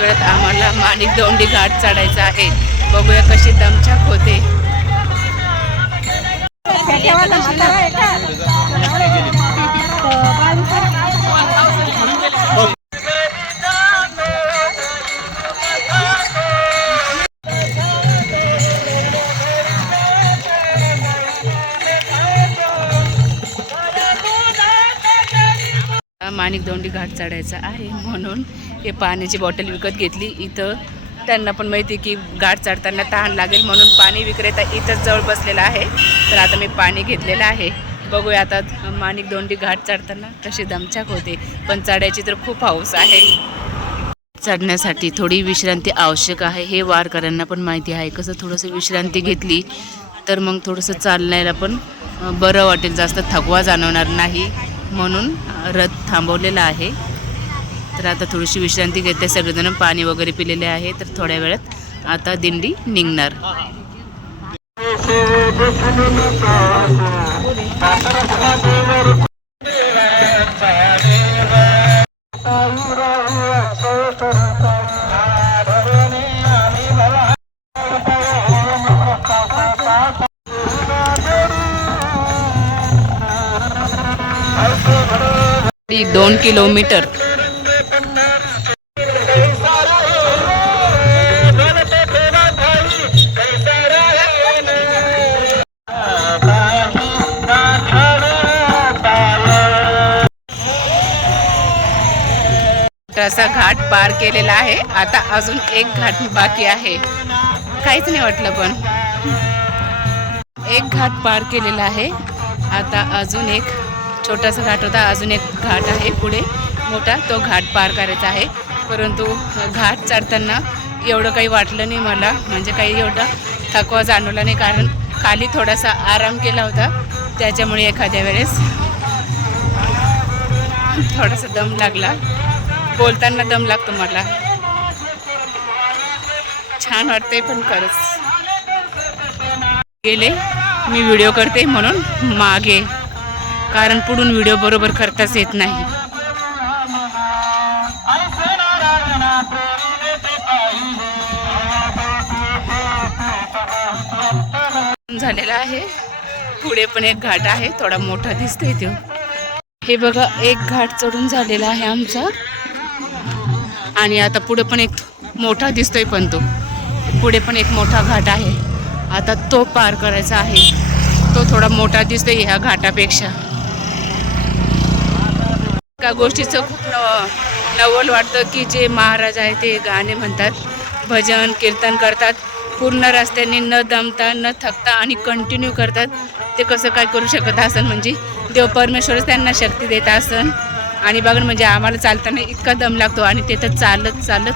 वेळात आम्हाला माणिक दौंडी घाट चढायचा आहे. बघूया कशी दमछाक होते. माणिक दौंडी घाट चढायचा आहे म्हणून हे पाण्याची बॉटल विकत घेतली. इथं त्यांना पण माहिती की घाट चढताना तहान लागेल म्हणून पाणी विक्रेता इथंच जवळ बसलेला आहे. तर आता मी पाणी घेतलेलं आहे. बघूया आता माणिक दौंडी घाट चढताना कशी दमछाक होते. पण चढायची तर खूप हौस आहे. चढण्यासाठी थोडी विश्रांती आवश्यक आहे हे वारकऱ्यांना पण माहिती आहे. कसं थोडंसं विश्रांती घेतली तर मग थोडंसं चालण्याला पण बरं वाटेल, जास्त थकवा जाणवणार नाही म्हणून रथ थांबवलेला आहे. तर आता थोडीशी विश्रांती घेते. सगळेजण पाणी वगैरे पिलेले आहे. तर थोड्या वेळात आता दिंडी निघणार. ती 2 किलोमीटर. असा घाट पार केलेला आहे. आता अजून एक घाट बाकी आहे. काहीच नाही वाटलं पण एक घाट पार केलेला आहे. आता अजून एक छोटासा घाट होता, अजून एक घाट आहे पुढे मोठा, तो घाट पार करायचा आहे. परंतु घाट चढताना एवढं काही वाटलं नाही मला, म्हणजे काही एवढा थकवा जाणवला नाही, कारण खाली थोडासा आराम केला होता. त्याच्यामुळे एखाद्या वेळेस थोडासा दम लागला. बोलताना दम लागतो मला. छान वाटते पण खरंच. गेले मी व्हिडिओ करते म्हणून मागे, कारण पुढून व्हिडिओ बरोबर करताच येत नाही. झालेला आहे. पुढे पण एक घाट आहे, थोडा मोठा दिसतोय तो. हे बघा, एक घाट चढून झालेला आहे आमचा. आणि आता पुढे पण एक मोठा दिसतोय, पण तो पुढे पण एक मोठा घाट आहे. आता तो पार करायचा आहे. तो थोडा मोठा दिसतोय ह्या घाटापेक्षा. एका गोष्टीचं खूप नवल वाटतं की जे महाराज आहे ते गाणे म्हणतात, भजन कीर्तन करतात, पूर्ण रस्त्याने न दमता न थकता आणि कंटिन्यू करतात. ते कसं काय करू शकत असन, म्हणजे देव परमेश्वरच त्यांना शक्ती देत असन. आणि बघा म्हणजे आम्हाला चालताना इतका दम लागतो आणि ते तर चालत चालत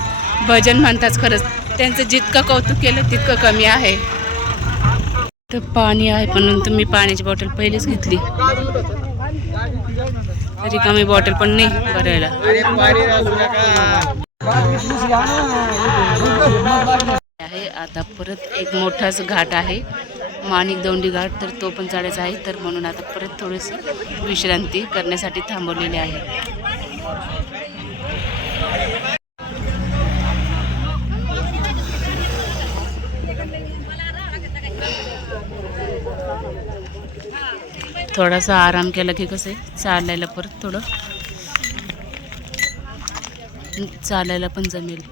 भजन म्हणतात. खरंच त्यांचं जितकं कौतुक केलं तितकं कमी आहे. तर पाणी आहे, पण मी पाण्याची बॉटल पहिलेच घेतली, रिकामी बॉटल पण नाही भरायला. आहे आता परत एक मोठाच घाट आहे, माणिक दौंडी घाट. तर तो पण चढायचा आहे. तर म्हणून आता परत थोडीशी विश्रांती करण्यासाठी थांबवलेली आहे. थोडासा आराम केला की कसं आहे, चालायला परत थोडं चालायला पण जमेल.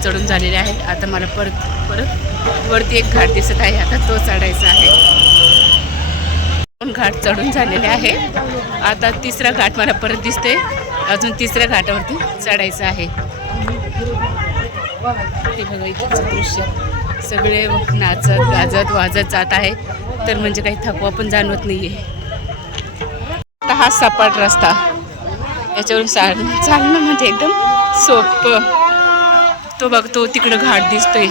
घाट चढून झालेले आहे. आता मला परत वरती एक घाट दिसत आहे, आता तो चढायचा आहे. 2 घाट चढून झालेले आहे. आता 3रा घाट मला परत दिसते. अजून 3ऱ्या घाटावरती चढायचं आहे. ते बघा इकडचं दृश्य, सगळे नाचत गाजत वाजत जात आहे. तर म्हणजे काही थकवा पण जाणवत नाहीये. आता हा सपाट रस्ता, याच्यावरून चालणं म्हणजे एकदम सोपं. तो बघतो तिकडं घाट दिसतोय,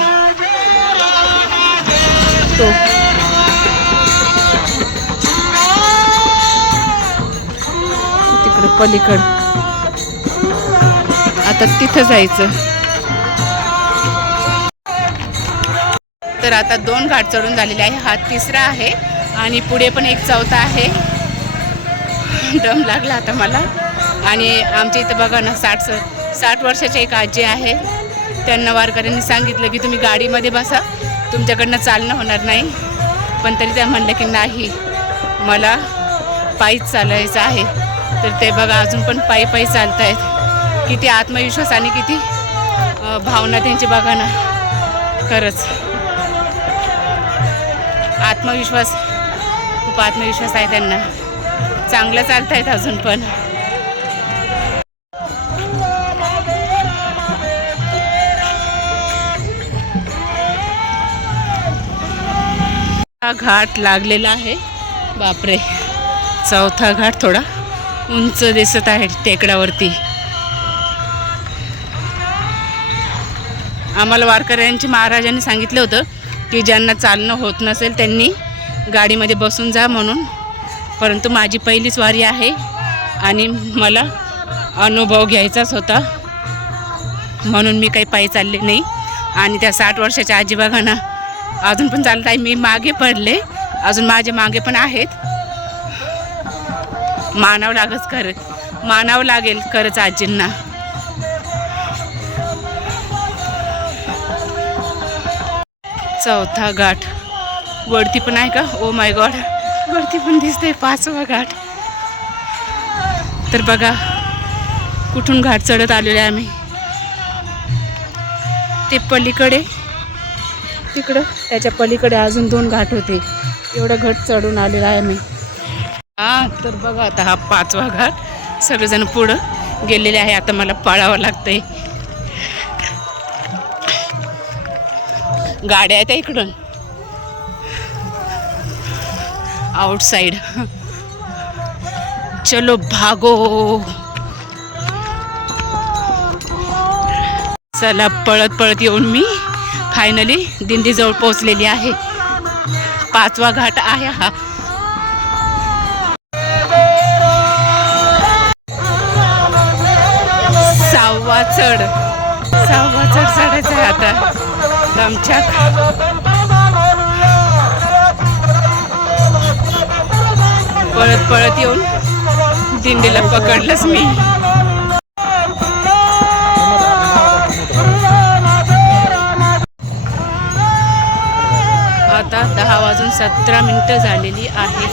तो तिकडं पलीकड. आता तिथं जायचं. तर आता 2 घाट चढून झालेले आहे. हा 3रा आहे आणि पुढे पण एक 4था आहे. दम लागला आता मला. आणि आमच्या इथं बघा ना 60 वर्षाची एक आजी आहे. त्यांना वारकऱ्यांनी सांगितलं की तुम्ही गाडीमध्ये बसा, तुमच्याकडनं चालणं होणार नाही. पण तरी त्या म्हणलं की नाही, मला पायीच चालायचं आहे. तर ते बघा अजून पण पायी चालत आहेत. किती आत्मविश्वास आणि किती भावना त्यांची बघा ना. खरंच आत्मविश्वास, खूप आत्मविश्वास आहे त्यांना. चांगलं चालत आहेत अजून पण. हा घाट लागलेला आहे. बापरे, 4था घाट थोडा उंच दिसत आहे टेकडावरती. आम्हाला वारकऱ्यांची महाराजांनी सांगितलं होतं की ज्यांना चालणं होत नसेल त्यांनी गाडीमध्ये बसून जा म्हणून. परंतु माझी पहिलीच वारी आहे आणि मला अनुभव घ्यायचाच होता, म्हणून मी काही पायी चालले नाही. आणि त्या 60 वर्षाच्या आजी बघा ना अजून पण चालत आहे. मी मागे पडले, अजून माझे मागे पण आहेत. मानावं लागेल खरंच आजींना. चौथा घाट वरती पण आहे का? ओ माय गॉड, वरती पण दिसतंय 5वा घाट. तर बघा कुठून घाट चढत आलेले आम्ही. ते पलीकडे तिकडं त्याच्या पलीकडे अजून 2 घाट होते. एवढं घाट चढून आलेला आहे मी. तर बघा आता हा 5वा घाट. सगळेजण पुढं गेलेले आहे. आता मला पळावं लागतंय. गाड्या आहेत इकडून आउटसाइड. चलो भागो. चला पळत येऊन मी फायनली दिंडीजवळ पोहोचलेली आहे. 5वा घाट आहे हा. सहावा चढ चढायचा आहे आता. दमछाक. पळत येऊन दिंडीला पकडलंच मी. आता 10:17 झालेली आहे.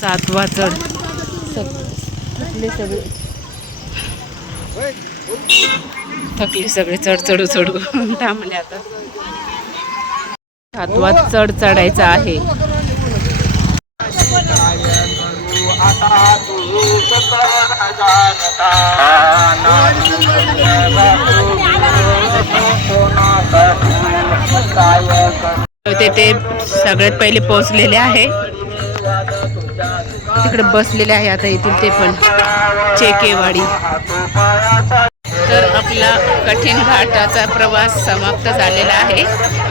सातवा चढ. थकले सगळे चढू थांबले आता. 7वा चढ चढायचा आहे. ते सगळ्यात पहिले पोहोचलेले आहे. तिकडे बसलेले आहे. आता येतील ते पण. चेकेवाडी. तर आपला कठीण घाटाचा प्रवास समाप्त झालेला आहे.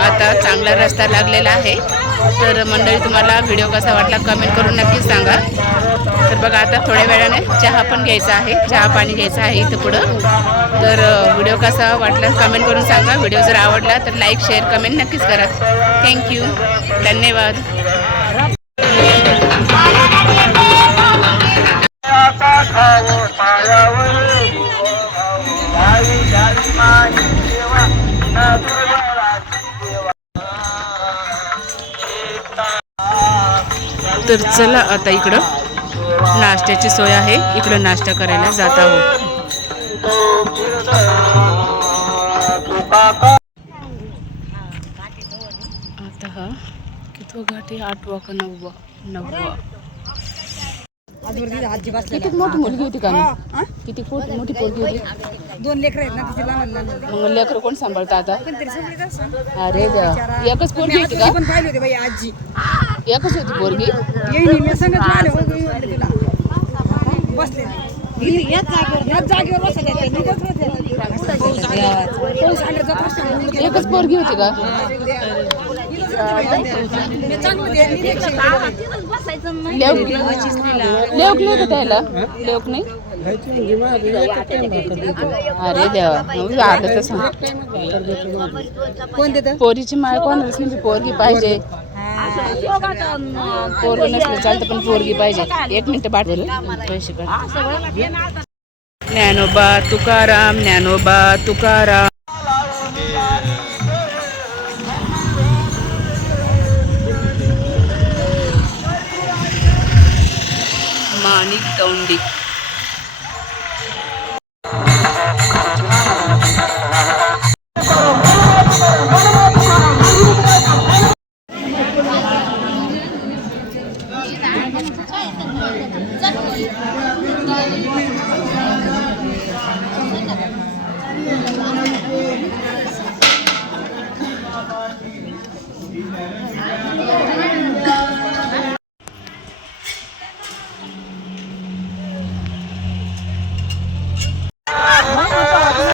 आता चांगला रस्ता लागलेला आहे. तर मंडळी तुम्हाला व्हिडिओ कसा वाटला कमेंट करून नक्कीच सांगा. तर बघा आता थोड्या वेळाने चहा पण घ्यायचा आहे. चहा पाणी घ्यायचं आहे इथं पुढं. तर व्हिडिओ कसा वाटला कमेंट करून सांगा. व्हिडिओ जर आवडला तर लाईक शेअर कमेंट नक्कीच करा. थँक्यू. धन्यवाद. तर चला आता इकडं नाश्त्याची सोय आहे, इकडं नाश्ता करायला जात आहोत. आता हा कितवा घाट आहे, 8वा का 9वा? किती मोठी मुलगी होती का? किती मोठी पोरगी होती? 2 लेकरं आहेत ना तिचे लहान. मग लेकरं कोण सांभाळतं आता? अरे देवा, एकच पोरगी होती का? पण पाहिली होती बाई आजी. एकच होती पोरगी? येईन मी सांगत आले तुला बसले याच जागेवर बसले एकच पोरगी होती का? लेवक नाही का त्याला? लेवक नाही? अरे देवा, आलं तसं. पोरीची माय कोणालाच नाही, पोरगी पाहिजे. पोरगी नसलं चालतं पण पोरगी पाहिजे. 1 मिनिट पाठवलं पैसे काढ. ज्ञानोबा तुकाराम, ज्ञानोबा तुकाराम. माणिक दौंडी.